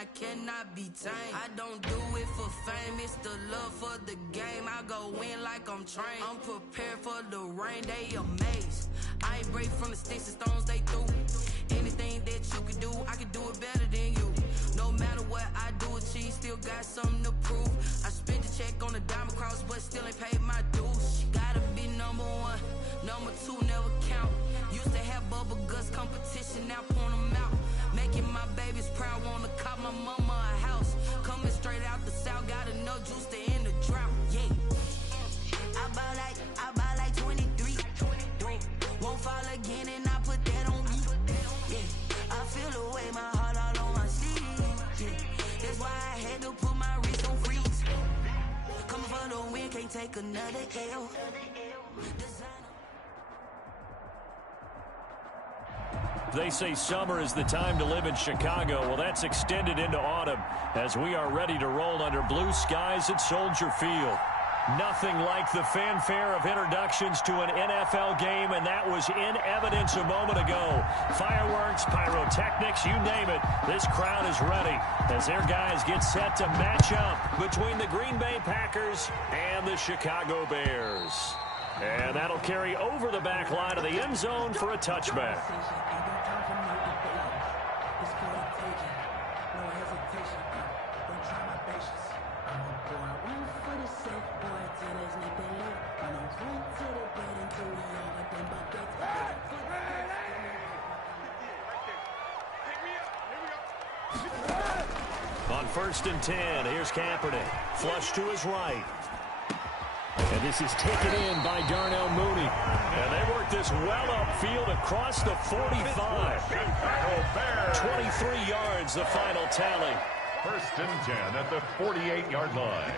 I cannot be tamed. I don't do it for fame, it's the love for the game. I go in like I'm trained. I'm prepared for the rain, they amazed. I ain't break from the sticks and stones they threw. Anything that you can do, I can do it better than you. No matter what I do, achieve, still got something to prove. I spent the check on the diamond cross, but still ain't paid my dues. Gotta be number one, number two never count. Used to have bubble guts competition, now point them out. Making my babies proud, wanna cop my mama a house. Coming straight out the south, got enough juice to end the drought. Yeah, I buy like 23. Won't fall again, and I put that on me. Yeah, I feel the way, my heart all on my sleeve. Yeah, that's why I had to put my wrist on freeze. Coming for the win, can't take another L. They say summer is the time to live in Chicago. Well, that's extended into autumn as we are ready to roll under blue skies at Soldier Field. Nothing like the fanfare of introductions to an NFL game, and that was in evidence a moment ago. Fireworks, pyrotechnics, you name it. This crowd is ready as their guys get set to match up between the Green Bay Packers and the Chicago Bears. And that'll carry over the back line of the end zone for a touchback. On 1st and 10, here's Kaepernick. Flush to his right. And this is taken in by Darnell Mooney. And they work this well upfield across the 45. 23 yards, the final tally. 1st and 10 at the 48-yard line.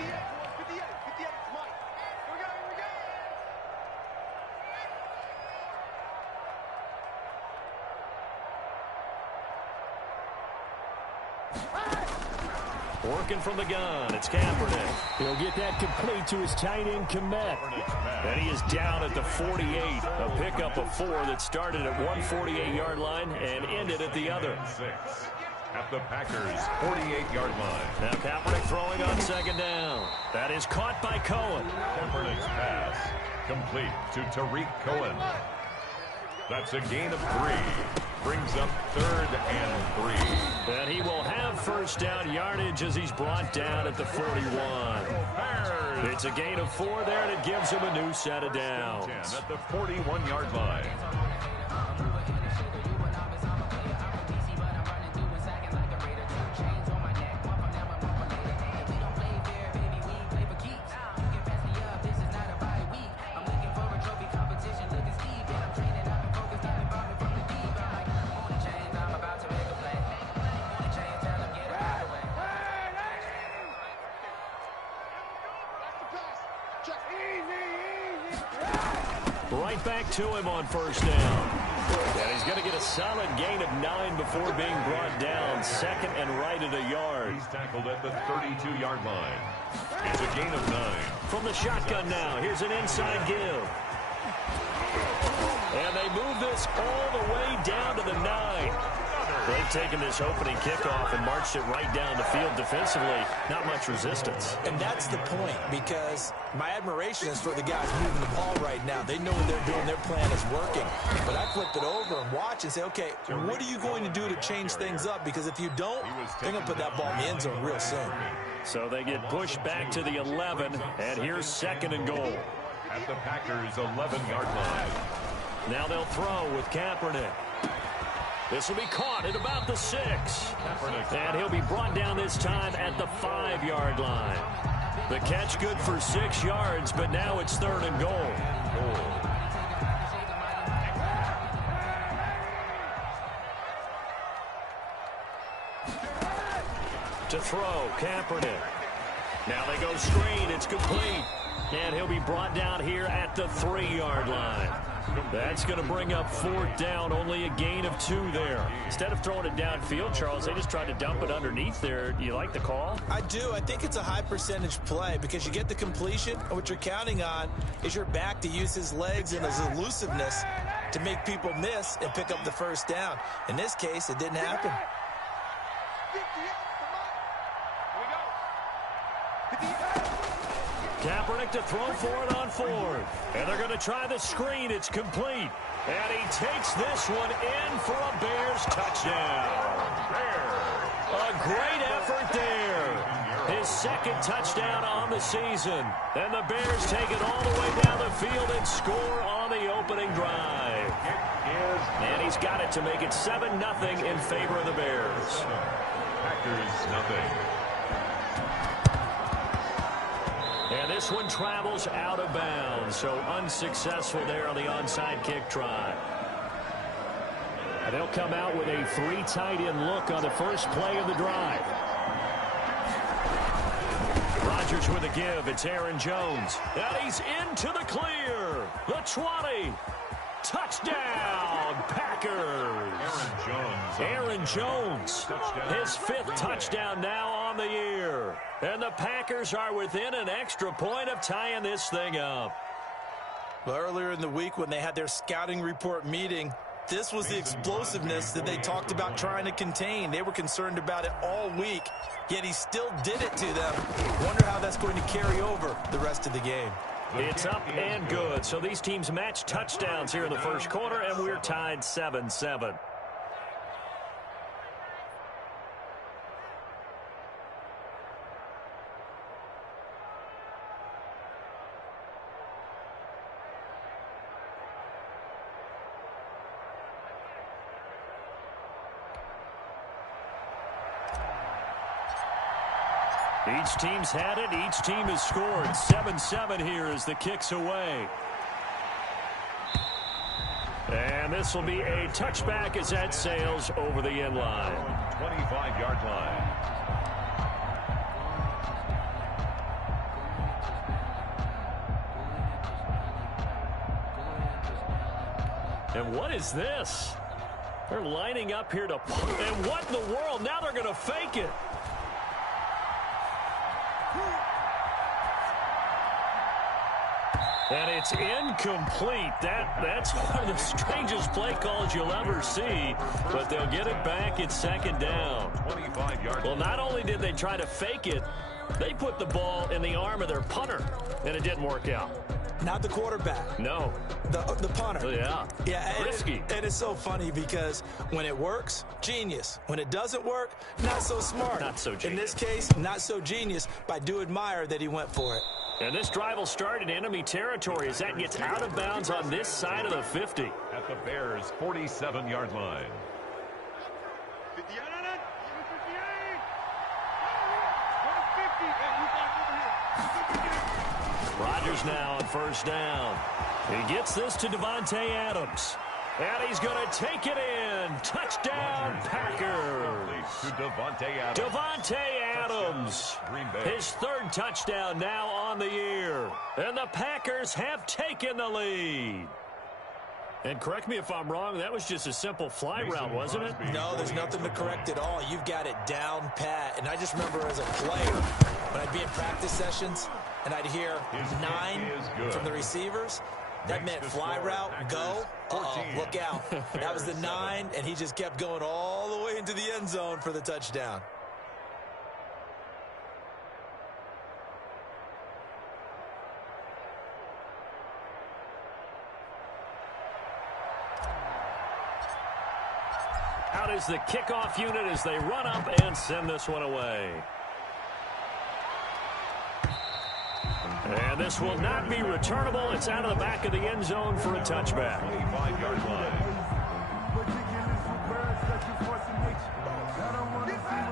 Working from the gun, it's Kaepernick. He'll get that complete to his tight end, Kmet. And he is down at the 48. A pickup of 4 that started at one 48-yard line and ended at the other. 6 at the Packers' 48-yard line. Now Kaepernick throwing on 2nd down. That is caught by Cohen. Kaepernick's pass complete to Tariq Cohen. That's a gain of 3. Brings up 3rd and 3. And he will have 1st down yardage as he's brought down at the 41. It's a gain of 4 there, and it gives him a new set of downs. At the 41-yard line. Right back to him on 1st down. And he's going to get a solid gain of 9 before being brought down. 2nd and right at a yard. He's tackled at the 32-yard line. It's a gain of 9. From the shotgun now, here's an inside give. And they move this all the way down to the 9. They've taken this opening kickoff and marched it right down the field defensively. Not much resistance. And that's the point, because my admiration is for the guys moving the ball right now. They know what they're doing. Their plan is working. But I flip it over and watch and say, okay, what are you going to do to change things up? Because if you don't, they're going to put that ball in the end zone real soon. So they get pushed back to the 11, and here's 2nd and goal. At the Packers' 11-yard line. Now they'll throw with Kaepernick. This will be caught at about the 6. And he'll be brought down this time at the 5-yard line. The catch good for 6 yards, but now it's 3rd and goal. To throw, Kaepernick. Now they go screen. It's complete. And he'll be brought down here at the 3-yard line. That's going to bring up 4th down, only a gain of 2 there. Instead of throwing it downfield, Charles, they just tried to dump it underneath there. Do you like the call? I do. I think it's a high percentage play because you get the completion, and what you're counting on is your back to use his legs and his elusiveness to make people miss and pick up the 1st down. In this case, it didn't happen. Kaepernick to throw for it on fourth. And they're going to try the screen. It's complete. And he takes this one in for a Bears touchdown. A great effort there. His second touchdown on the season. And the Bears take it all the way down the field and score on the opening drive. And he's got it to make it 7-0 in favor of the Bears. Packers nothing. And this one travels out of bounds, so unsuccessful there on the onside kick try. And they'll come out with a 3 tight end look on the first play of the drive. Rodgers with a give. It's Aaron Jones. And he's into the clear. The 20. Touchdown, Packers. Aaron Jones. His 5th touchdown now on the year. And the Packers are within an extra point of tying this thing up. Well, earlier in the week when they had their scouting report meeting, this was the explosiveness that they talked about trying to contain. They were concerned about it all week, yet he still did it to them. Wonder how that's going to carry over the rest of the game. It's up and good. So these teams match touchdowns here in the first quarter, and we're tied 7-7. Each team's had it. Each team has scored. 7-7 here as the kick's away. And this will be a touchback as that sails over the end line. 25-yard line. And what is this? They're lining up here to punt. And what in the world? Now they're going to fake it. And it's incomplete. That's one of the strangest play calls you'll ever see. But they'll get it back at second down. 25-yard. Well, not only did they try to fake it, they put the ball in the arm of their punter, and it didn't work out. Not the quarterback. No. The punter. Yeah. Yeah. Risky. And it's so funny because when it works, genius. When it doesn't work, not so smart. Not so genius. In this case, not so genius, but I do admire that he went for it. And this drive will start in enemy territory as that gets out of bounds on this side of the 50. At the Bears' 47-yard line. Rodgers now on first down. He gets this to Davante Adams. And he's going to take it in. Touchdown, Packers. To Davante Adams. Davante Adams. His 3rd touchdown now on the year. And the Packers have taken the lead. And correct me if I'm wrong, that was just a simple fly route, wasn't it? No, there's nothing to correct at all. You've got it down pat. And I just remember as a player, when I'd be in practice sessions, and I'd hear 9 from the receivers, that meant fly route, go, look out. That was the 9, and he just kept going all the way into the end zone for the touchdown. Out is the kickoff unit as they run up and send this one away. And this will not be returnable. It's out of the back of the end zone for a touchback. 25-yard line.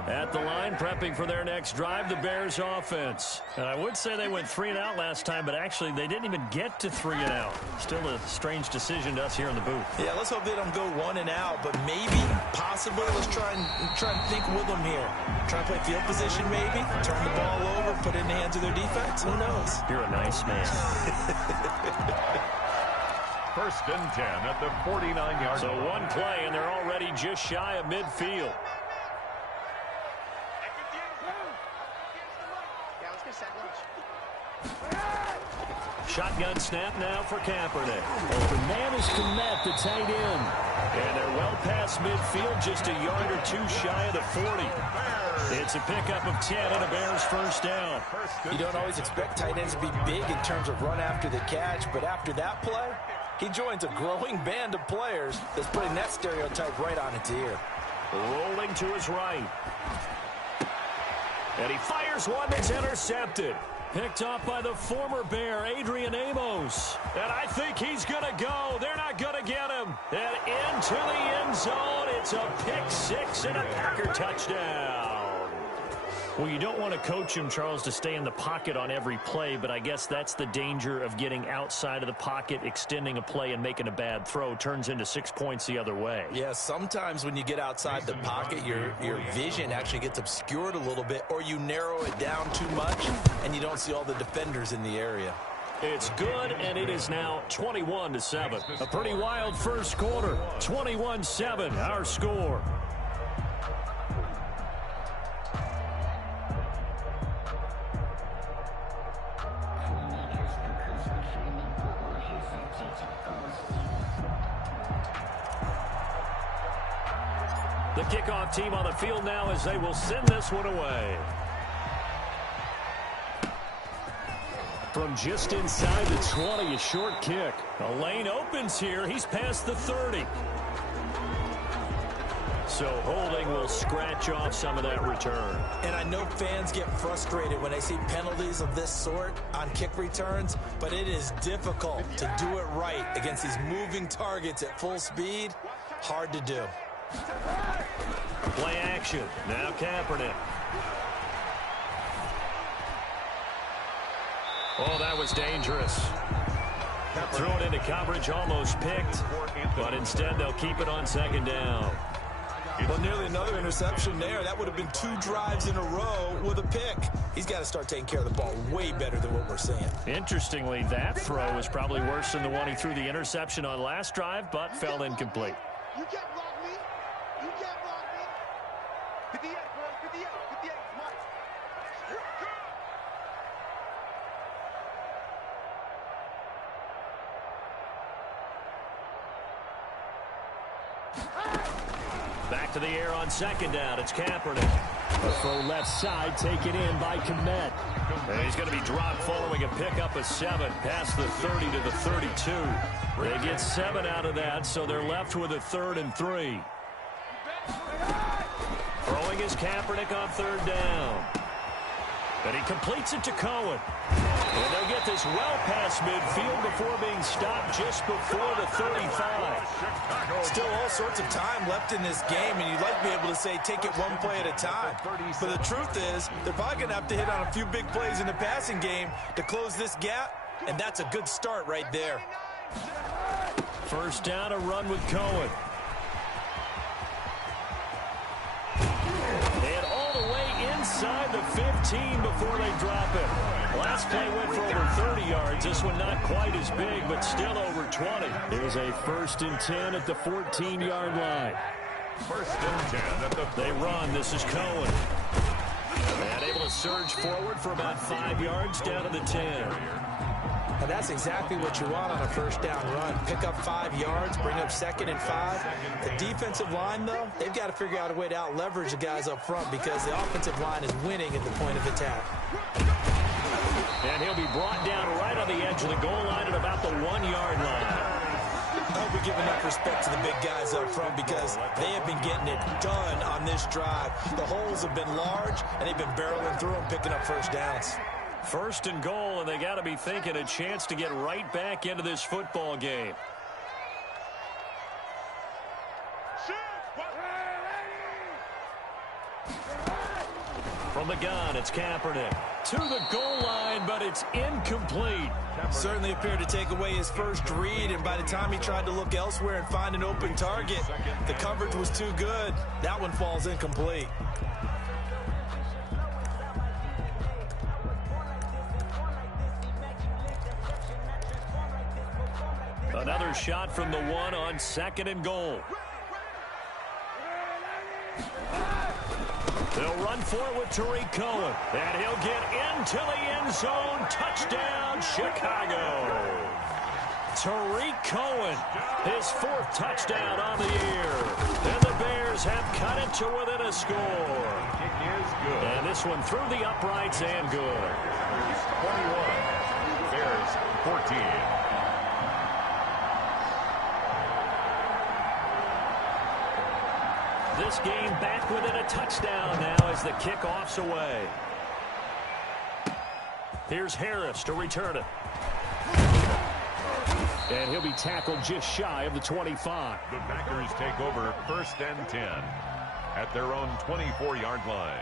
At the line, prepping for their next drive, the Bears offense. And I would say they went 3 and out last time, but actually they didn't even get to 3 and out. Still a strange decision to us here in the booth. Yeah, let's hope they don't go 1 and out, but maybe, possibly, let's try and think with them here. Try to play field position maybe, turn the ball over, put it in the hands of their defense. Who knows? You're a nice man. 1st and 10 at the 49-yard line. So one play, and they're already just shy of midfield. Shotgun snap now for Kaepernick. Open man is Kmet, the tight end. And they're well past midfield, just a yard or two shy of the 40. It's a pickup of 10 and a Bears first down. You don't always expect tight ends to be big in terms of run after the catch, but after that play, he joins a growing band of players that's putting that stereotype right on its ear. Rolling to his right. And he fires one that's intercepted. Picked off by the former Bear, Adrian Amos. And I think he's going to go. They're not going to get him. And into the end zone. It's a pick six and a Packer touchdown. Well, you don't want to coach him, Charles, to stay in the pocket on every play, but I guess that's the danger of getting outside of the pocket, extending a play, and making a bad throw. Turns into 6 points the other way. Yeah, sometimes when you get outside the pocket, your vision actually gets obscured a little bit, or you narrow it down too much, and you don't see all the defenders in the area. It's good, and it is now 21-7. A pretty wild first quarter. 21-7, our score. The kickoff team on the field now as they will send this one away. From just inside the 20, a short kick. A lane opens here. He's past the 30. So holding will scratch off some of that return. And I know fans get frustrated when they see penalties of this sort on kick returns, but it is difficult to do it right against these moving targets at full speed. Hard to do. Play action. Now Kaepernick. Oh, that was dangerous. Throw it into coverage, almost picked, but instead they'll keep it on second down. Well, nearly another interception there. That would have been 2 drives in a row with a pick. He's got to start taking care of the ball way better than what we're seeing. Interestingly, that throw was probably worse than the one he threw the interception on last drive, but fell incomplete. You can't block me. You can't block me. 58, boys. 58. 58. March. Back to the air on second down. It's Kaepernick. A throw left side taken in by Kmet. And he's going to be dropped following a pickup of 7 past the 30 to the 32. They get 7 out of that, so they're left with a 3rd and 3. Throwing is Kaepernick on 3rd down. And he completes it to Cohen. And they'll get this well past midfield before being stopped just before the 35. Still all sorts of time left in this game, and you'd like to be able to say take it one play at a time. But the truth is, they're probably going to have to hit on a few big plays in the passing game to close this gap, and that's a good start right there. First down, a run with Cohen. And all the way inside the 15 before they drop it. Last play went for over 30 yards. This one not quite as big, but still over 20. It was a 1st and 10 at the 14-yard line. 1st and 10 at the They run. This is Cohen. And able to surge forward for about 5 yards down to the 10. And that's exactly what you want on a first down run. Pick up 5 yards, bring up 2nd and 5. The defensive line, though, they've got to figure out a way to out-leverage the guys up front because the offensive line is winning at the point of attack. And he'll be brought down right on the edge of the goal line at about the 1-yard line. I hope we give enough respect to the big guys up front because they have been getting it done on this drive. The holes have been large, and they've been barreling through them, picking up first downs. 1st and goal, and they got to be thinking a chance to get right back into this football game. From the gun, it's Kaepernick. To the goal line, but it's incomplete. Certainly appeared to take away his first read, and by the time he tried to look elsewhere and find an open target, the coverage was too good. That one falls incomplete. Another shot from the 1 on 2nd and goal. They'll run for it with Tariq Cohen. And he'll get into the end zone. Touchdown, Chicago. Tariq Cohen, his 4th touchdown on the year. And the Bears have cut it to within a score. Kick is good. And this one through the uprights and good. 21. Bears 14. This game back within a touchdown now as the kickoff's away. Here's Harris to return it. And he'll be tackled just shy of the 25. The Packers take over 1st and 10 at their own 24-yard line.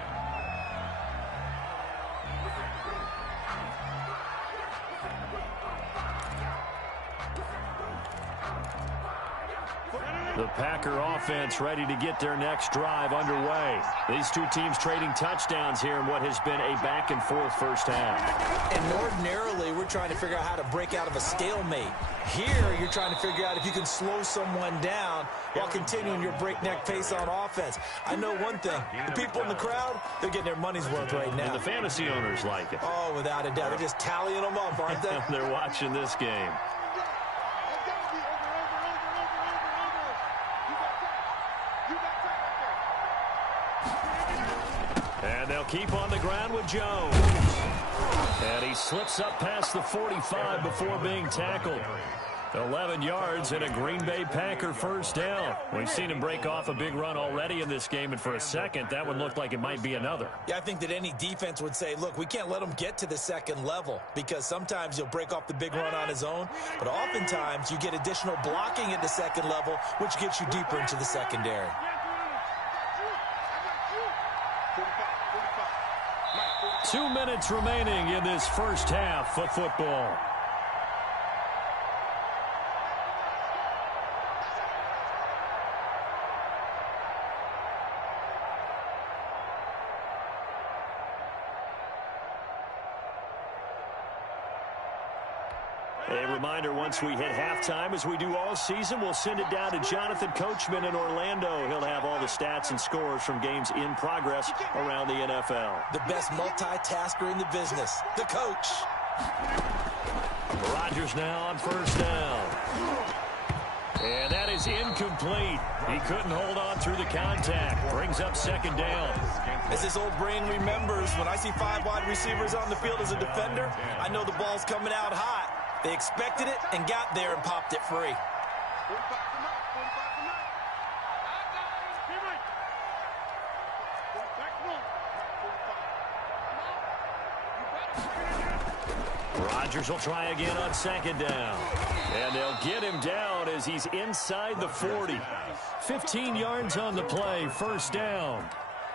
The Packer offense ready to get their next drive underway. These two teams trading touchdowns here in what has been a back-and-forth first half. And ordinarily, we're trying to figure out how to break out of a stalemate. Here, you're trying to figure out if you can slow someone down while continuing your breakneck pace on offense. I know one thing. The people in the crowd, they're getting their money's worth right now. And the fantasy owners like it. Oh, without a doubt. They're just tallying them up, aren't they? They're watching this game. And they'll keep on the ground with Jones. And he slips up past the 45 before being tackled. 11 yards and a Green Bay Packer first down. We've seen him break off a big run already in this game, and for a second, that one looked like it might be another. Yeah, I think that any defense would say, look, we can't let him get to the second level because sometimes he'll break off the big run on his own, but oftentimes you get additional blocking at the second level, which gets you deeper into the secondary. 2 minutes remaining in this first half of football. A reminder, once we hit halftime, as we do all season, we'll send it down to Jonathan Coachman in Orlando. He'll have all the stats and scores from games in progress around the NFL. The best multitasker in the business, the coach. Rodgers now on first down. And that is incomplete. He couldn't hold on through the contact. Brings up second down. As this old brain remembers, when I see 5 wide receivers on the field as a defender, I know the ball's coming out hot. They expected it and got there and popped it free. Rodgers will try again on second down. And they'll get him down as he's inside the 40. 15 yards on the play, first down.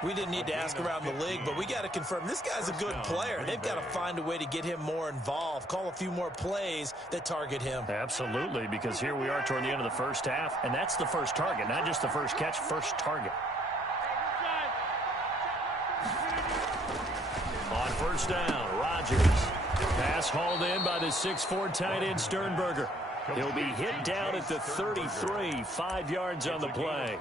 We didn't need to ask around the league, but we got to confirm this guy's a good player. They've got to find a way to get him more involved, call a few more plays that target him. Absolutely, because here we are toward the end of the first half, and that's the first target, not just the first catch, first target. On first down, Rodgers. Pass hauled in by the 6'4" tight end Sternberger. He'll be hit down at the 33, 5 yards on the play.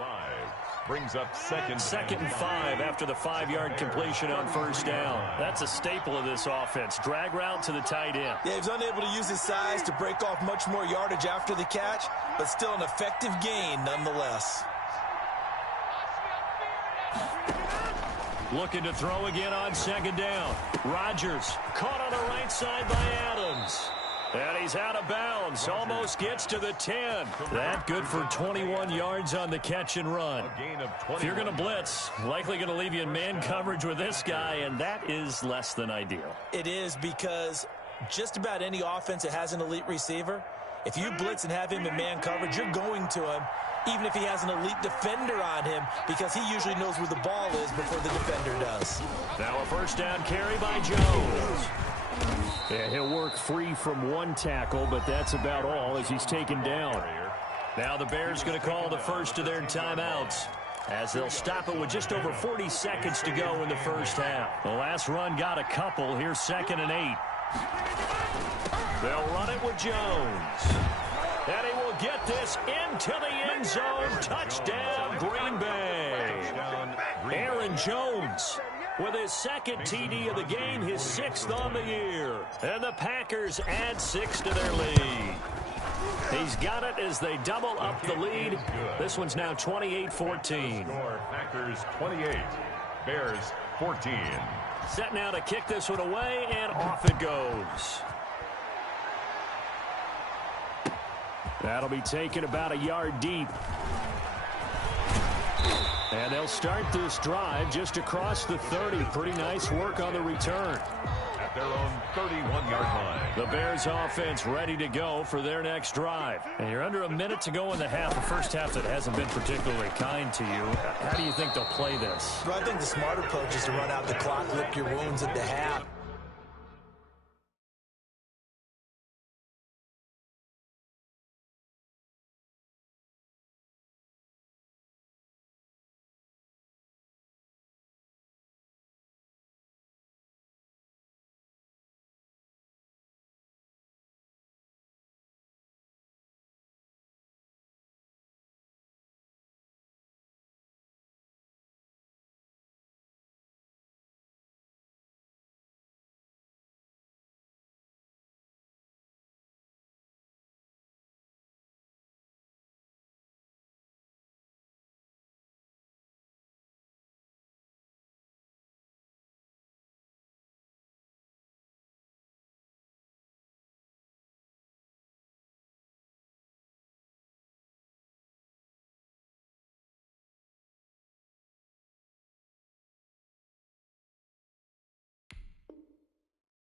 Brings up second and 5 after the 5-yard completion on first down. That's a staple of this offense. Drag route to the tight end. Yeah, he's unable to use his size to break off much more yardage after the catch, but still an effective gain nonetheless. Looking to throw again on second down. Rodgers caught on the right side by Adams. And he's out of bounds. Almost gets to the 10. That good for 21 yards on the catch and run. If you're going to blitz, likely going to leave you in man coverage with this guy, and that is less than ideal. It is, because just about any offense that has an elite receiver, if you blitz and have him in man coverage, you're going to him, even if he has an elite defender on him, because he usually knows where the ball is before the defender does. Now a first down carry by Jones. And he'll work free from one tackle, but that's about all as he's taken down. Now the Bears going to call the first of their timeouts, as they'll stop it with just over 40 seconds to go in the first half. The last run got a couple. Here's 2nd and 8. They'll run it with Jones. And he will get this into the end zone. Touchdown, Green Bay. Aaron Jones with his second TD of the game, his 6th on the year. And the Packers add 6 to their lead. He's got it as they double up the lead. This one's now 28-14. Packers 28, Bears 14. Set now to kick this one away, and off it goes. That'll be taken about a yard deep. And they'll start this drive just across the 30. Pretty nice work on the return. At their own 31-yard line. The Bears offense ready to go for their next drive. And you're under a minute to go in the half, a first half that hasn't been particularly kind to you. How do you think they'll play this? Well, I think the smart approach is to run out the clock, lick your wounds at the half.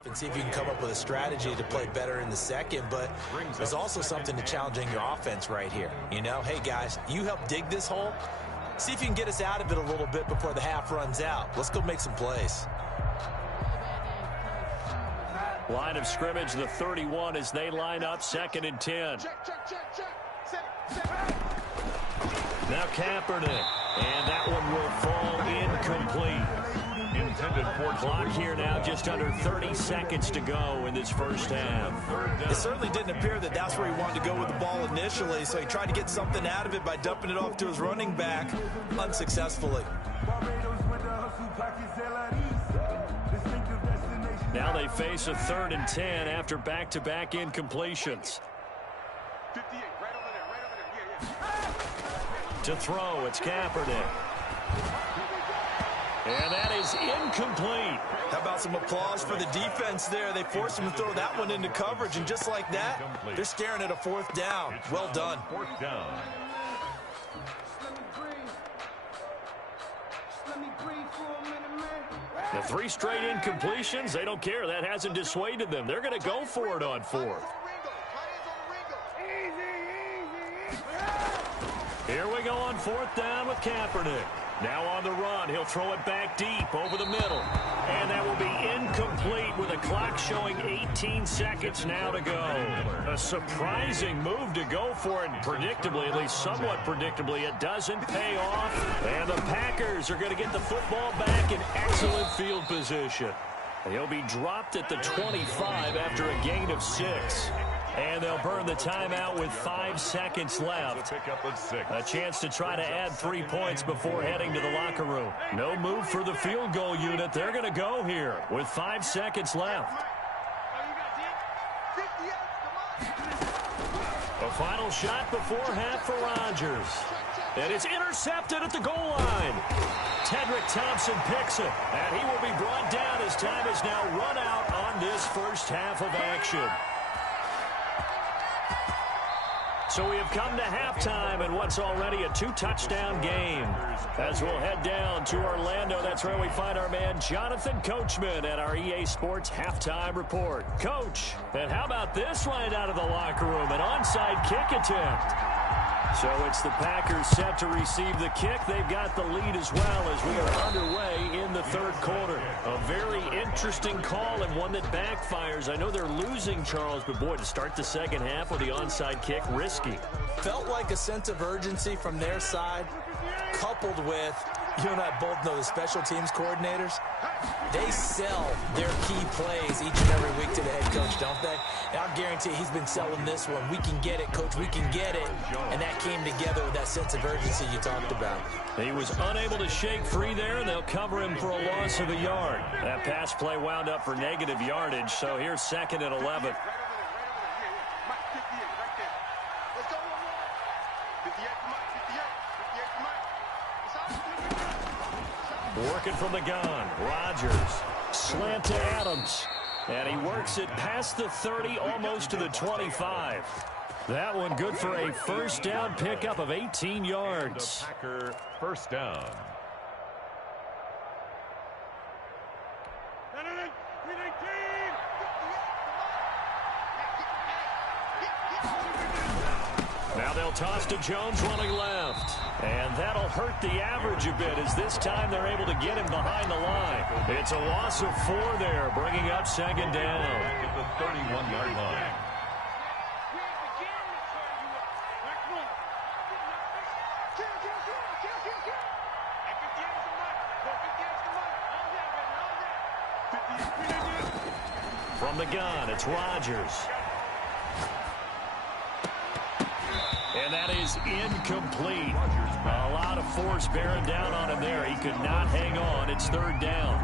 And see if you can come up with a strategy to play better in the second, but there's also something to challenging your offense right here. You know, hey guys, you help dig this hole. See if you can get us out of it a little bit before the half runs out. Let's go make some plays. Line of scrimmage, the 31 as they line up, 2nd and 10. Now Kaepernick, and that one will fall incomplete. Intended for clock here now, just under 30 seconds to go in this first half. It certainly didn't appear that that's where he wanted to go with the ball initially, so he tried to get something out of it by dumping it off to his running back unsuccessfully. Now they face a 3rd and 10 after back-to-back incompletions. 58, right over there. To throw, it's Kaepernick. And that is incomplete. How about some applause for the defense there? They forced him to throw that one into coverage, and just like that, they're staring at a 4th down. Well done. 4th down. The 3 straight incompletions, they don't care. That hasn't dissuaded them. They're going to go for it on 4th. Here we go on 4th down with Kaepernick. Now on the run, he'll throw it back deep over the middle. And that will be incomplete with a clock showing 18 seconds now to go. A surprising move to go for it, and predictably, at least somewhat predictably, it doesn't pay off. And the Packers are going to get the football back in excellent field position. He'll be dropped at the 25 after a gain of 6. And they'll burn the timeout with 5 seconds left. A chance to try to add 3 points before heading to the locker room. No move for the field goal unit. They're going to go here with 5 seconds left. A final shot before half for Rodgers. And it's intercepted at the goal line. Tedrick Thompson picks it. And he will be brought down as time is now run out on this first half of action. So we have come to halftime in what's already a 2-touchdown game. As we'll head down to Orlando, that's where we find our man Jonathan Coachman at our EA Sports Halftime Report. Coach, and how about this right out of the locker room? An onside kick attempt. So it's the Packers set to receive the kick. They've got the lead as well as we are underway in the 3rd quarter. A very interesting call and one that backfires. I know they're losing, Charles, but boy, to start the second half with the onside kick, risky. Felt like a sense of urgency from their side, coupled with You and I both know the special teams coordinators, they sell their key plays each and every week to the head coach, don't they? And I'll guarantee he's been selling this one. We can get it, coach, we can get it. And that came together with that sense of urgency you talked about. He was unable to shake free there, and they'll cover him for a loss of a yard. That pass play wound up for negative yardage, so here's 2nd and 11. Working from the gun, Rodgers, slant to Adams, and he works it past the 30, almost to the 25. That one good for a first down pickup of 18 yards. Packer first down. Now they'll toss to Jones running left. And that'll hurt the average a bit as this time they're able to get him behind the line. It's a loss of 4 there, bringing up 2nd down. At the 31-yard line. From the gun, it's Rodgers. And that is incomplete. A lot of force bearing down on him there. He could not hang on. It's 3rd down.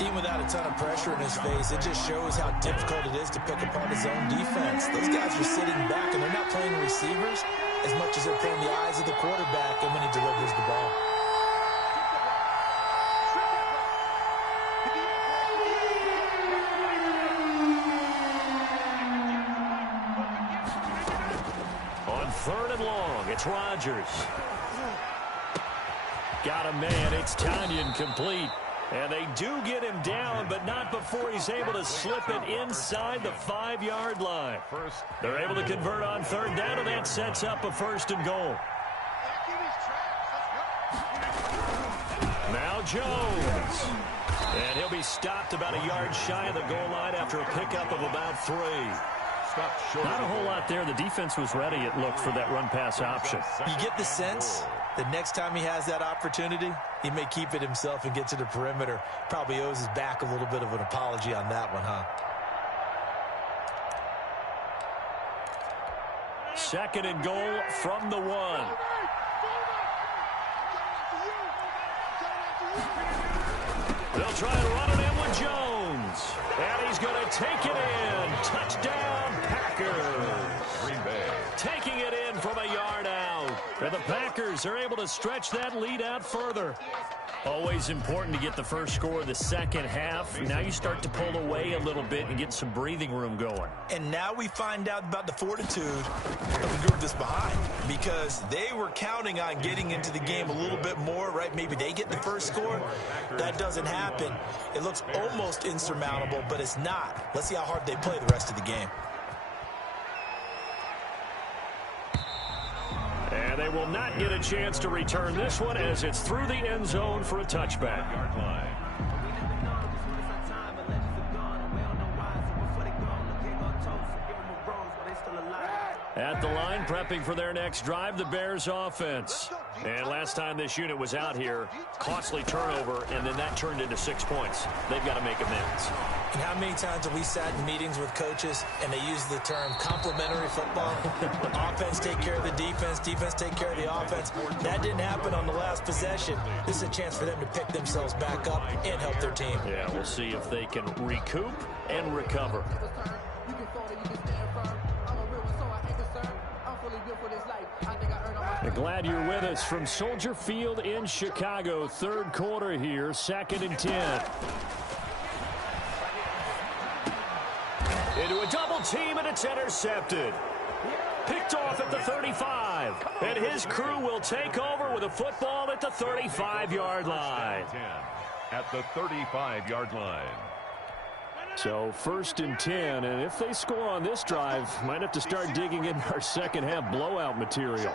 Even without a ton of pressure in his face, it just shows how difficult it is to pick apart his own defense. Those guys are sitting back, and they're not playing receivers as much as they're playing the eyes of the quarterback and when he delivers the ball. On 3rd and long, it's Rodgers. Got a man. It's Tanyan complete. And they do get him down, but not before he's able to slip it inside the 5-yard line. They're able to convert on 3rd down, and that sets up a 1st and goal. Now Jones. And he'll be stopped about a yard shy of the goal line after a pickup of about 3. Not a whole lot there. The defense was ready, it looked, for that run-pass option. You get the sense that next time he has that opportunity, he may keep it himself and get to the perimeter. Probably owes his back a little bit of an apology on that one, huh? 2nd and goal from the 1. They'll try and run it in with Jones. And he's going to take it in. Touchdown, Packers. Green Bay. Taking it in from a yard out. And the Packers are able to stretch that lead out further. Always important to get the first score of the second half. Now you start to pull away a little bit and get some breathing room going. And now we find out about the fortitude of the group that's behind, because they were counting on getting into the game a little bit more, right? Maybe they get the first score. That doesn't happen. It looks almost insurmountable, but it's not. Let's see how hard they play the rest of the game. And they will not get a chance to return this one as it's through the end zone for a touchback. At the line, prepping for their next drive, the Bears offense. And last time this unit was out here, costly turnover, and then that turned into 6 points. They've got to make amends. And how many times have we sat in meetings with coaches and they use the term complementary football? Offense take care of the defense, defense take care of the offense. That didn't happen on the last possession. This is a chance for them to pick themselves back up and help their team. Yeah, we'll see if they can recoup and recover. Glad you're with us from Soldier Field in Chicago. 3rd quarter here, 2nd and 10. Into a double team, and it's intercepted. Picked off at the 35. And his crew will take over with a football at the 35-yard line. At the 35-yard line. So 1st and 10, and if they score on this drive, might have to start digging in our second half blowout material.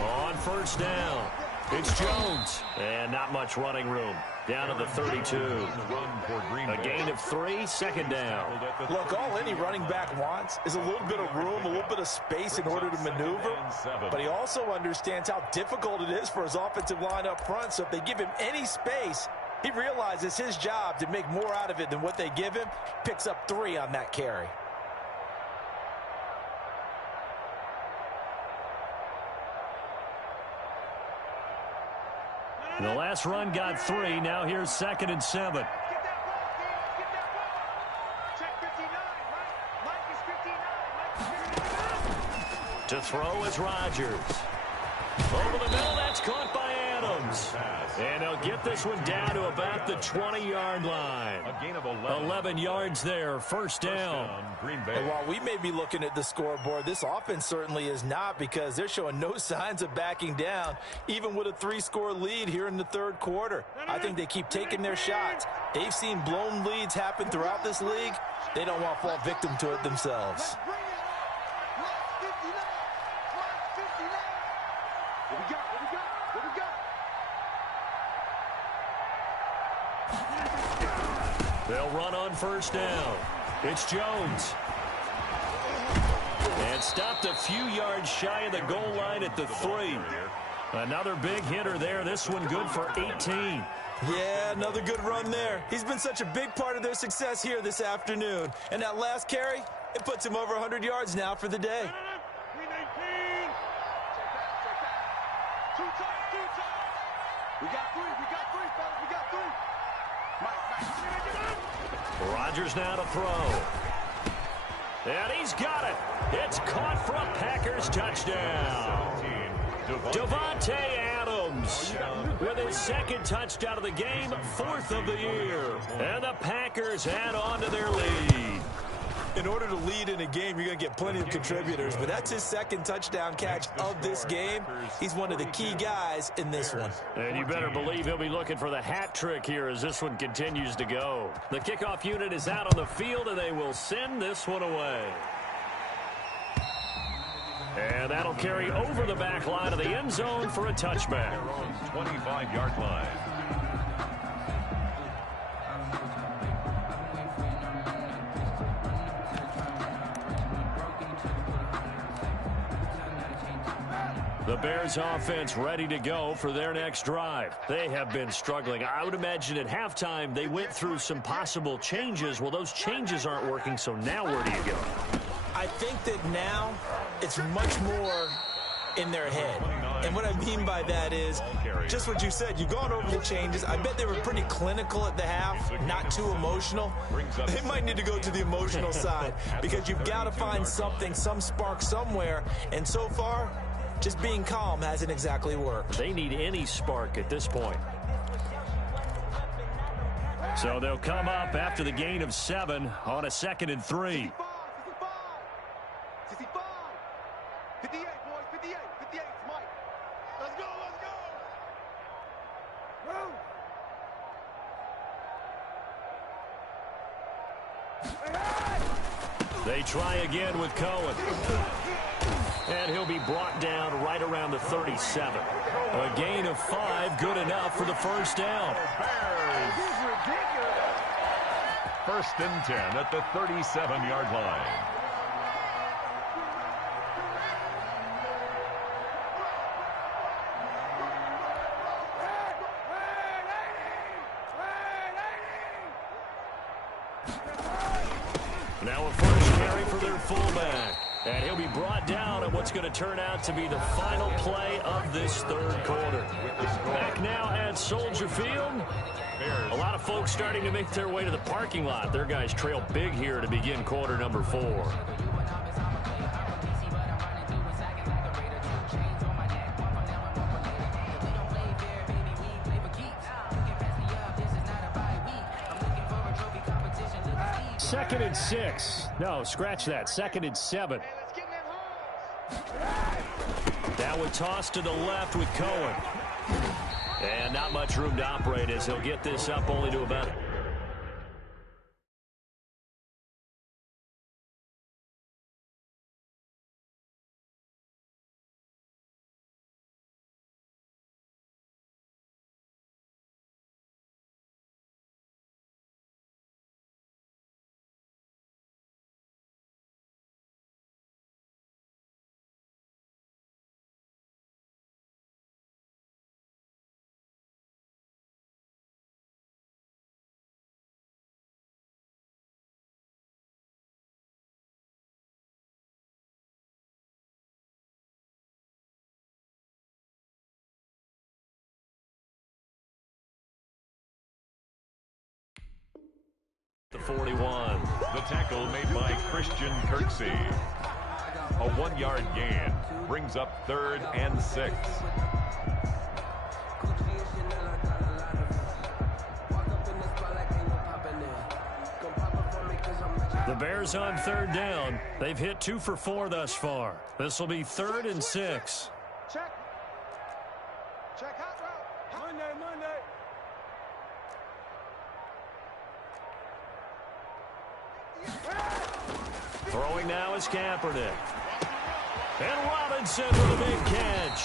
On 1st down, It's Jones. And not much running room. Down to the 32. A gain of 3, second down. Look, all any running back wants is a little bit of room, a little bit of space in order to maneuver. But he also understands how difficult it is for his offensive line up front. So if they give him any space, he realizes his job to make more out of it than what they give him. Picks up 3 on that carry. The last run got 3. Now here's 2nd and 7. To throw is Rodgers. Over the middle, that's caught by Adams. And he'll get this one down to about the 20-yard line. A gain of 11 yards there, first down. Green Bay. And while we may be looking at the scoreboard, this offense certainly is not, because they're showing no signs of backing down, even with a 3-score lead here in the third quarter. I think they keep taking their shots. They've seen blown leads happen throughout this league. They don't want to fall victim to it themselves. They'll run on first down. It's Jones. And stopped a few yards shy of the goal line at the 3. Another big hitter there. This one good for 18. Yeah, another good run there. He's been such a big part of their success here this afternoon. And that last carry, it puts him over 100 yards now for the day. We got 3, fellas. We got 3. Rodgers now to throw. And he's got it. It's caught for a Packers touchdown. Davante Adams with his 2nd touchdown of the game, 4th of the year. And the Packers add on to their lead. In order to lead in a game, you're going to get plenty of contributors, but that's his 2nd touchdown catch of this game. He's one of the key guys in this one. And you better believe he'll be looking for the hat trick here as this one continues to go. The kickoff unit is out on the field, and they will send this one away. And that'll carry over the back line of the end zone for a touchback. 25-yard line. The Bears offense ready to go for their next drive. They have been struggling. I would imagine at halftime they went through some possible changes. Well, those changes aren't working, so now where do you go? I think that now it's much more in their head. And what I mean by that is just what you said. You've gone over the changes. I bet they were pretty clinical at the half, not too emotional. They might need to go to the emotional side because you've got to find something, some spark somewhere. And so far, just being calm hasn't exactly worked. They need any spark at this point. So they'll come up after the gain of 7 on a 2nd and 3. 58, boys, 58, 58, Mike. Let's go. They try again with Cohen. And he'll be brought down right around the 37. A gain of 5, good enough for the first down. First and 10 at the 37-yard line. Now a first carry for their fullback. And he'll be brought down at what's going to turn out to be the final play of this third quarter. Back now at Soldier Field. A lot of folks starting to make their way to the parking lot. Their guys trail big here to begin quarter number 4. Second and 6. No, scratch that. 2nd and 7. Now a toss to the left with Cohen. And not much room to operate as he'll get this up only to about 41. The tackle made by Christian Kirksey. A 1-yard gain brings up 3rd and 6. The Bears on 3rd down. They've hit 2 for 4 thus far. This will be 3rd and 6. Check. Check hot route. Monday. Throwing now is Kaepernick. And Robinson with a big catch.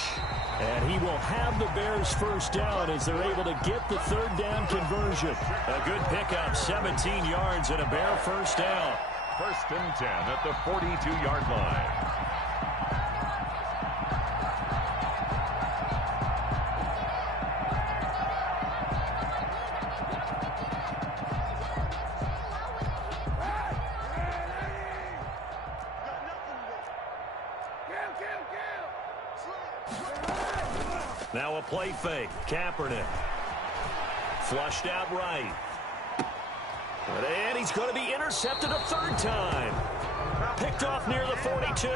And he will have the Bears first down as they're able to get the 3rd down conversion. A good pickup, 17 yards and a Bear first down. 1st and 10 at the 42-yard line. Now a play fake. Kaepernick. Flushed out right. And he's going to be intercepted a 3rd time. Picked off near the 42.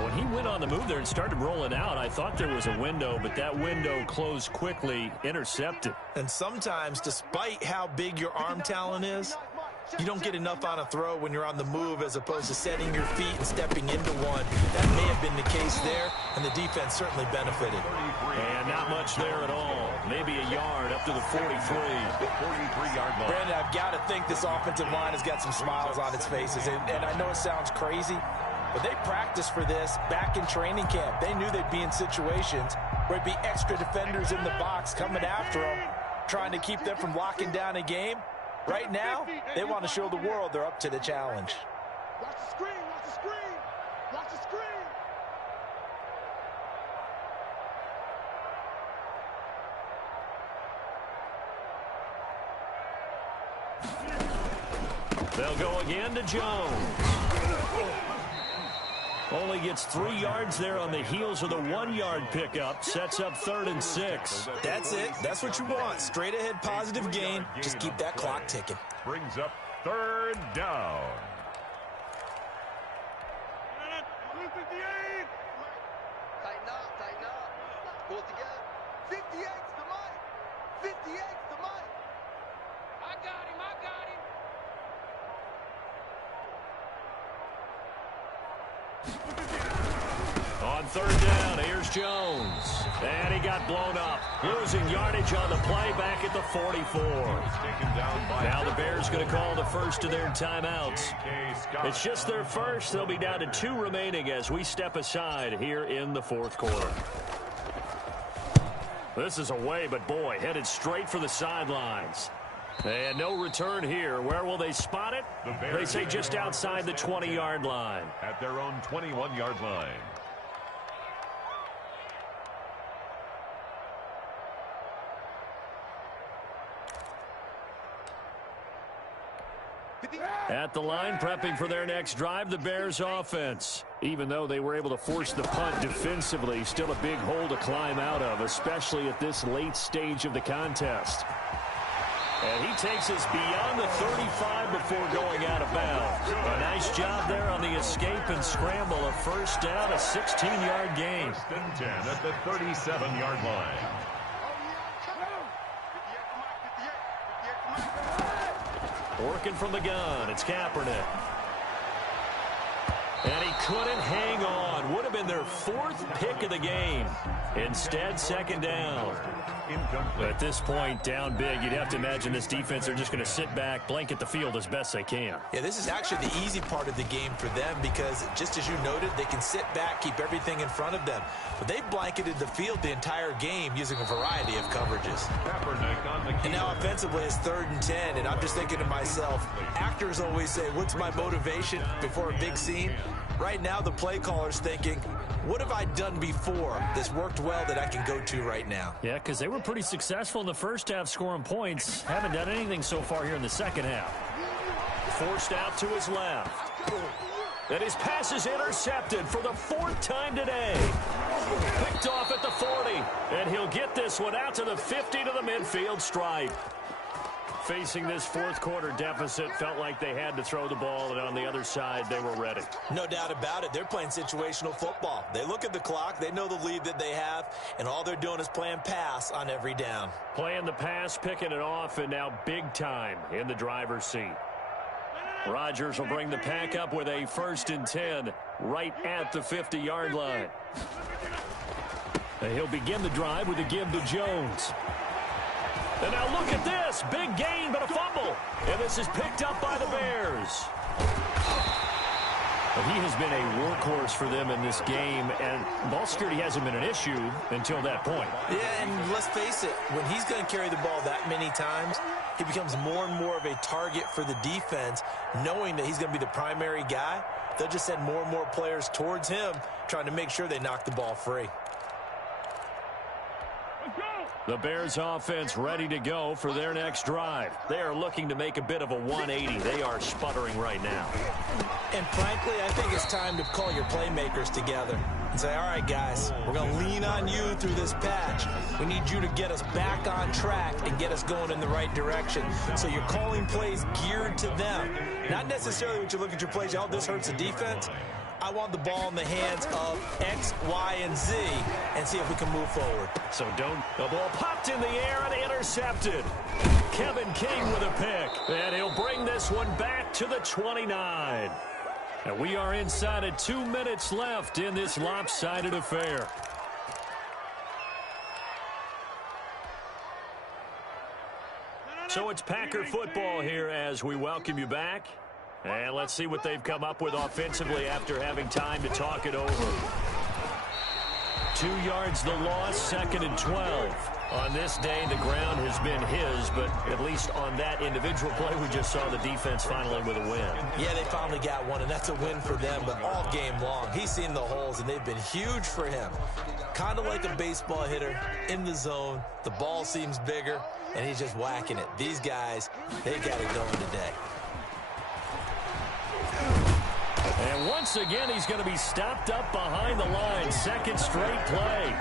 When he went on the move there and started rolling out, I thought there was a window, but that window closed quickly. Intercepted. And sometimes, despite how big your arm talent is, you don't get enough on a throw when you're on the move as opposed to setting your feet and stepping into one. That may have been the case there, and the defense certainly benefited. And not much there at all. Maybe a yard up to the 43. 43-yard line. Brandon, I've got to think this offensive line has got some smiles on its faces. And I know it sounds crazy, but they practiced for this back in training camp. They knew they'd be in situations where it'd be extra defenders in the box coming after them, trying to keep them from locking down a game. Right now, they want to show the world they're up to the challenge. Watch the screen. Watch the screen. Watch the screen. They'll go again to Jones. Only gets 3 yards there on the heels of the 1-yard pickup. Sets up 3rd and 6. That's it. That's what you want. Straight ahead positive gain. Just keep that clock ticking. Brings up 3rd down. Tighten up. Pull it together. 58's the mic. 58's the mic. I got him. On 3rd down, here's Jones. And he got blown up. Losing yardage on the play back at the 44. Now the Bears going to call the first of their timeouts. It's just their first. They'll be down to 2 remaining as we step aside here in the 4th quarter. This is away, but boy, headed straight for the sidelines. And no return here. Where will they spot it? They say just outside the 20-yard line. At their own 21-yard line. At the line, prepping for their next drive, the Bears offense. Even though they were able to force the punt defensively, still a big hole to climb out of, especially at this late stage of the contest. And he takes us beyond the 35 before going out of bounds. A nice job there on the escape and scramble. A first down, a 16-yard gain. 1st and 10 at the 37-yard line. Working from the gun, it's Kaepernick. And he couldn't hang on. Would have been their 4th pick of the game. Instead, 2nd down. At this point, down big, you'd have to imagine this defense are just going to sit back, blanket the field as best they can. Yeah, this is actually the easy part of the game for them because, just as you noted, they can sit back, keep everything in front of them. But they've blanketed the field the entire game using a variety of coverages. And now offensively, it's 3rd and 10, and I'm just thinking to myself, actors always say, what's my motivation before a big scene? Right now, the play caller's thinking, what have I done before that's worked well that I can go to right now? Yeah, because they were pretty successful in the first half scoring points. Haven't done anything so far here in the second half. Forced out to his left. And his pass is intercepted for the 4th time today. Picked off at the 40. And he'll get this one out to the 50 to the midfield stripe. facing this fourth quarter deficit, felt like they had to throw the ball, and on the other side, they were ready. No doubt about it. They're playing situational football. They look at the clock, they know the lead that they have, and all they're doing is playing pass on every down. Playing the pass, picking it off, and now big time in the driver's seat. Rodgers will bring the pack up with a 1st and 10 right at the 50-yard line. And he'll begin the drive with a give to Jones. And now look at this. Big gain, but a fumble. And this is picked up by the Bears. But he has been a workhorse for them in this game, and ball security hasn't been an issue until that point. Yeah, and let's face it, when he's going to carry the ball that many times, he becomes more and more of a target for the defense, knowing that he's going to be the primary guy. They'll just send more and more players towards him, trying to make sure they knock the ball free. The Bears offense ready to go for their next drive. They are looking to make a bit of a 180. They are sputtering right now. And frankly, I think it's time to call your playmakers together and say, all right, guys, we're going to lean on you through this patch. We need you to get us back on track and get us going in the right direction. So you're calling plays geared to them. Not necessarily when you look at your plays, oh, this hurts the defense. I want the ball in the hands of X, Y, and Z and see if we can move forward. So the ball popped in the air and intercepted. Kevin King with a pick. And he'll bring this one back to the 29. And we are inside of 2 minutes left in this lopsided affair. So it's Packer football here as we welcome you back. And let's see what they've come up with offensively after having time to talk it over. 2 yards the loss, 2nd and 12. On this day, the ground has been his, but at least on that individual play, we just saw the defense finally with a win. Yeah, they finally got one, and that's a win for them, but all game long, he's seen the holes, and they've been huge for him. Kind of like a baseball hitter in the zone. The ball seems bigger, and he's just whacking it. These guys, they got it going today. And once again, he's going to be stopped up behind the line. Second straight play.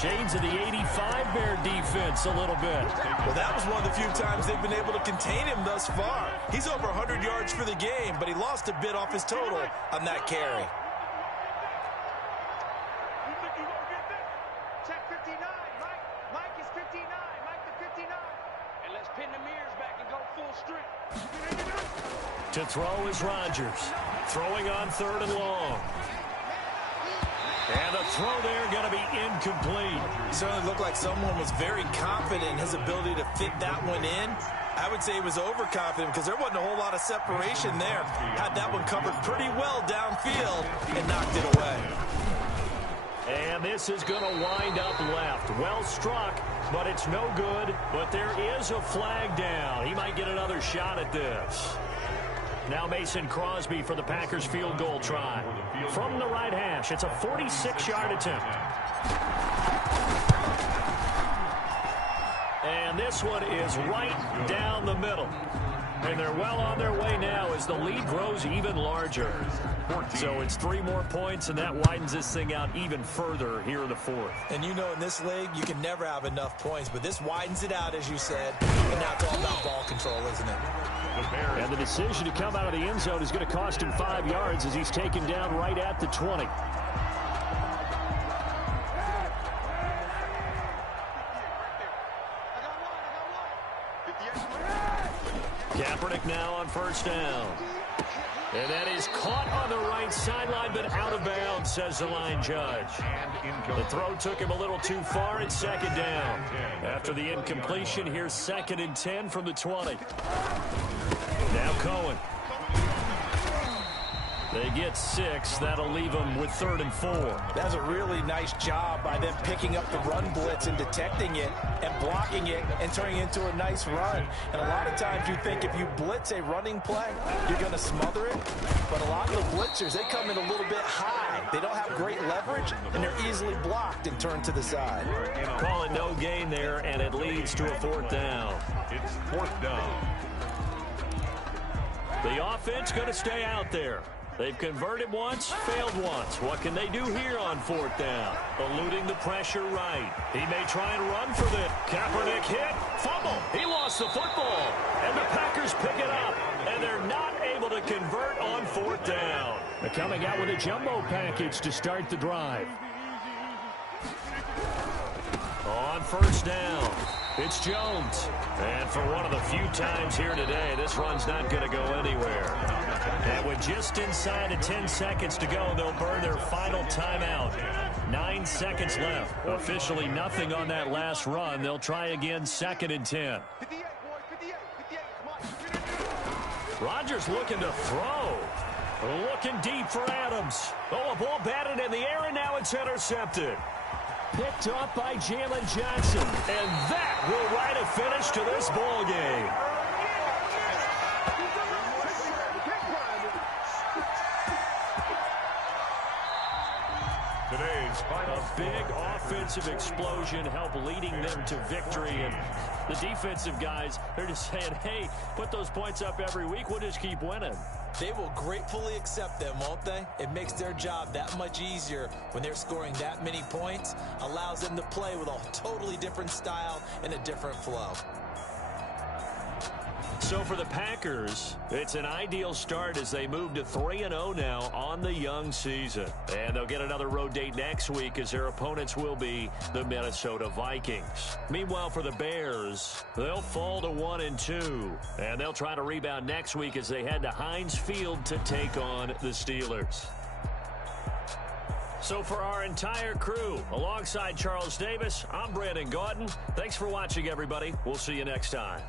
Shades of the 85 Bear defense a little bit. Well, that was one of the few times they've been able to contain him thus far. He's over 100 yards for the game, but he lost a bit off his total on that carry. Check 59. Mike is 59. Mike the 59. And let's pin the mirrors back and go full strength. To throw is Rodgers. Throwing on 3rd and long. And the throw there going to be incomplete. It certainly looked like someone was very confident in his ability to fit that one in. I would say he was overconfident because there wasn't a whole lot of separation there. Had that one covered pretty well downfield and knocked it away. And this is going to wind up left. Well struck, but it's no good. But there is a flag down. He might get another shot at this. Now Mason Crosby for the Packers field goal try. From the right hash, it's a 46-yard attempt. And this one is right down the middle. And they're well on their way now as the lead grows even larger. So it's 3 more points, and that widens this thing out even further here in the 4th. And you know, in this league, you can never have enough points, but this widens it out, as you said. And now it's all about ball control, isn't it? And the decision to come out of the end zone is going to cost him 5 yards as he's taken down right at the 20. Kaepernick now on 1st down. And that is caught on the right sideline, but out of bounds, says the line judge. The throw took him a little too far. It's 2nd down. After the incompletion, here's 2nd and 10 from the 20. Now Cohen. They get 6. That'll leave them with 3rd and 4. That's a really nice job by them picking up the run blitz and detecting it and blocking it and turning it into a nice run. And a lot of times you think if you blitz a running play, you're going to smother it. But a lot of the blitzers, they come in a little bit high. They don't have great leverage, and they're easily blocked and turned to the side. Call it no gain there, and it leads to a 4th down. It's 4th down. The offense going to stay out there. They've converted once, failed once. What can they do here on 4th down? Eluding the pressure right. He may try and run for this. Kaepernick hit. Fumble. He lost the football. And the Packers pick it up. And they're not able to convert on 4th down. They're coming out with a jumbo package to start the drive. On 1st down, it's Jones. And for one of the few times here today, this run's not going to go anywhere. And with just inside of 10 seconds to go, they'll burn their final timeout. 9 seconds left. Officially nothing on that last run. They'll try again 2nd and 10. 58, boys, 58, 58, come on. Rodgers looking to throw. Looking deep for Adams. Oh, a ball batted in the air, and now it's intercepted. Picked off by Jalen Johnson. And that will write a finish to this ball game. Today's final A big offensive explosion helped leading them to victory. And the defensive guys, they're just saying, hey, put those points up every week. We'll just keep winning. They will gratefully accept them, won't they? It makes their job that much easier when they're scoring that many points. Allows them to play with a totally different style and a different flow. So for the Packers, it's an ideal start as they move to 3-0 now on the young season. And they'll get another road date next week as their opponents will be the Minnesota Vikings. Meanwhile, for the Bears, they'll fall to 1-2. And they'll try to rebound next week as they head to Heinz Field to take on the Steelers. So for our entire crew, alongside Charles Davis, I'm Brandon Gaudin. Thanks for watching, everybody. We'll see you next time.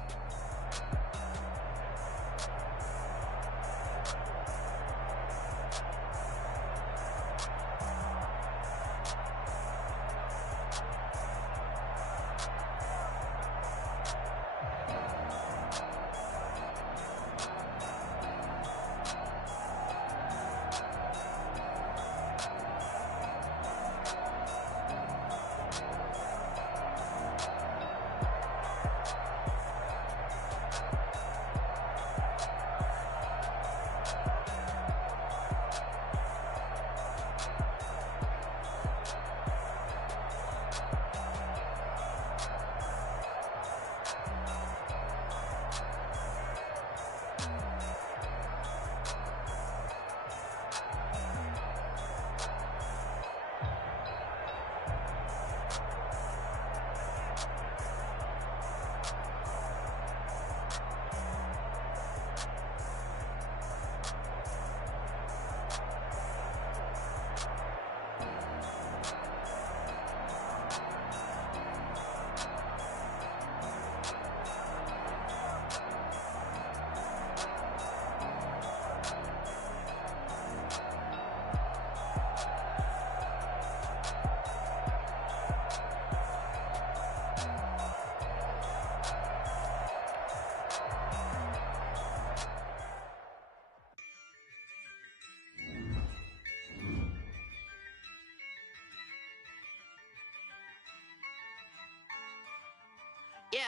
Yeah,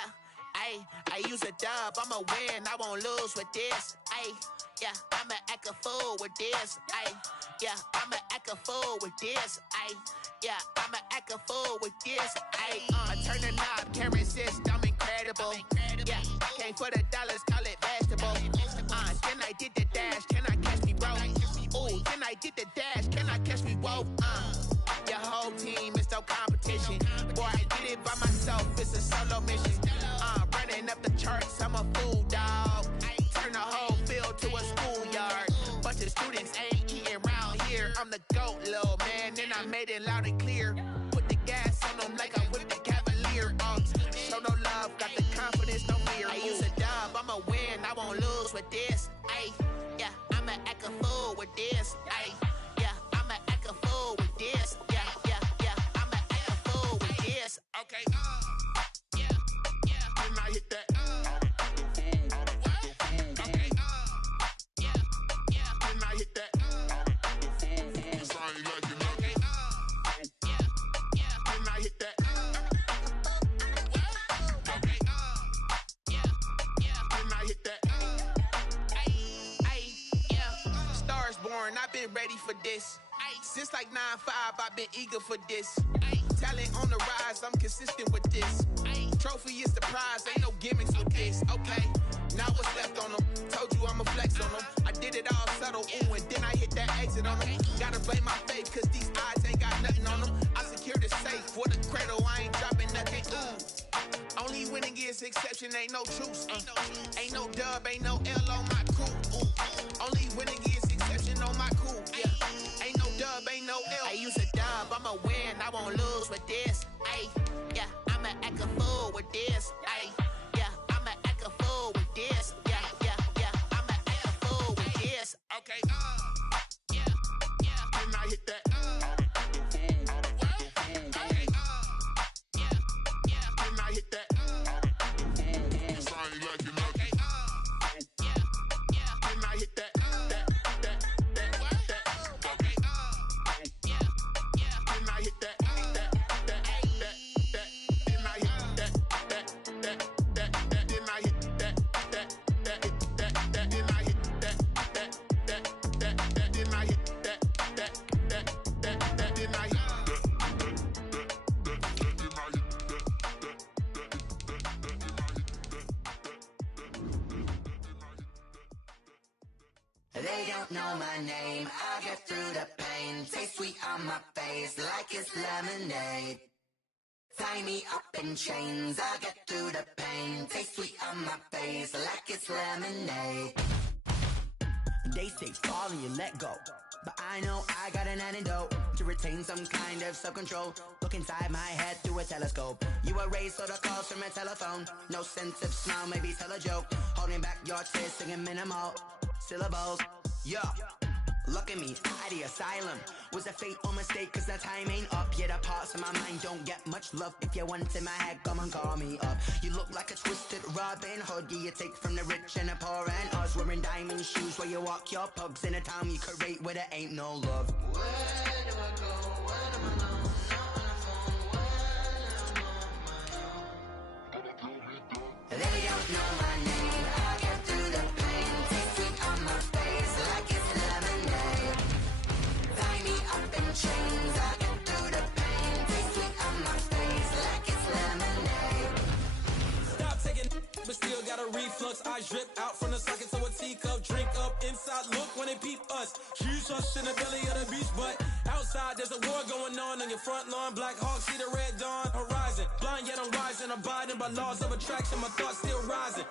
I use a dub, I'ma win, I won't lose with this. Yeah, I'ma act a fool with this. Yeah, I'ma act a fool with this. Yeah, I'ma act a fool with this. I turn the knob, can't resist, I'm incredible. Yeah, came for the dollars, call it vegetable. Then I did the dash, can I catch me, bro? Ooh, then I did the dash, can I catch me, whoa? Your whole team is no competition. Boy, I did it by myself, it's a solo mission. Running up the charts, I'm a fool, dog. Turn the whole field to a schoolyard. Bunch of students ain't eating around here. I'm the GOAT, little man, and I made it loud and clear. Put the gas on them like I'm with the Cavalier. Show no love, got the confidence, no fear. I use a dub, I'ma win, I won't lose with this. Yeah, I'ma act a fool with this. Yeah, I'ma act a fool with this. Yeah, I'ma act a fool with this. Okay, yeah, then I hit that. Okay, yeah, then I hit that. Okay, yeah, then I hit that. Okay, yeah, then I hit that. Yeah, stars born been ready for this. Since like 9-5, I've been eager for this. Talent on the rise, I'm consistent with this. Trophy is the prize, ain't no gimmicks with this. Okay, now what's left on them? Told you I'ma flex on them. I did it all subtle, ooh, and then I hit that exit on them. Gotta blame my faith, cause these eyes ain't got nothing on them. I secured the safe for the cradle, I ain't dropping nothing, ooh. Only winning is exception, ain't no truce. Ain't no dub, ain't no L on my crew. Ooh. Only winning is exception on my crew. Yeah. Ain't no dub, ain't no L. I use a dub, I'ma win, I won't lose with this. Ay, yeah, I'ma act a fool with this. Ay, yeah, I'ma act a fool with this. Yeah, yeah, yeah, I'ma act a fool with this. Okay, yeah, yeah. Then I hit that. Okay, yeah, yeah. Then I hit that. They don't know my name, I get through the pain. Taste sweet on my face like it's lemonade. Tie me up in chains, I get through the pain. Taste sweet on my face like it's lemonade. They say fall and you let go, but I know I got an antidote to retain some kind of self-control. Look inside my head through a telescope. You erase all the calls from a telephone. No sense of smile, maybe tell a joke. Holding back your tears, singing minimal syllables. Yeah, look at me, at the asylum. Was a fate or mistake, cause the time ain't up. Yeah, the parts of my mind don't get much love. If you want in my head, come and call me up. You look like a twisted Robin Hood. Yeah, you take from the rich and the poor and us. Wearing diamond shoes while you walk your pugs in a town you create where there ain't no love. Where do I go? When am I alone? Not on the phone. When am I on my own? They don't know my name. I get through the pain. Taste sweet on my face like it's lemonade. Tie me up in chains. I get through the pain. Taste sweet on my face like it's lemonade. Stop taking, but still got a reflux. I drip out from the socket to a teacup. Drink up inside. Look when they peep us. Choose us in the belly of the beast, but outside there's a war going on your front lawn. Black Hawk see the red dawn horizon. Blind yet I'm rising, abiding by laws of attraction. My thoughts still rising.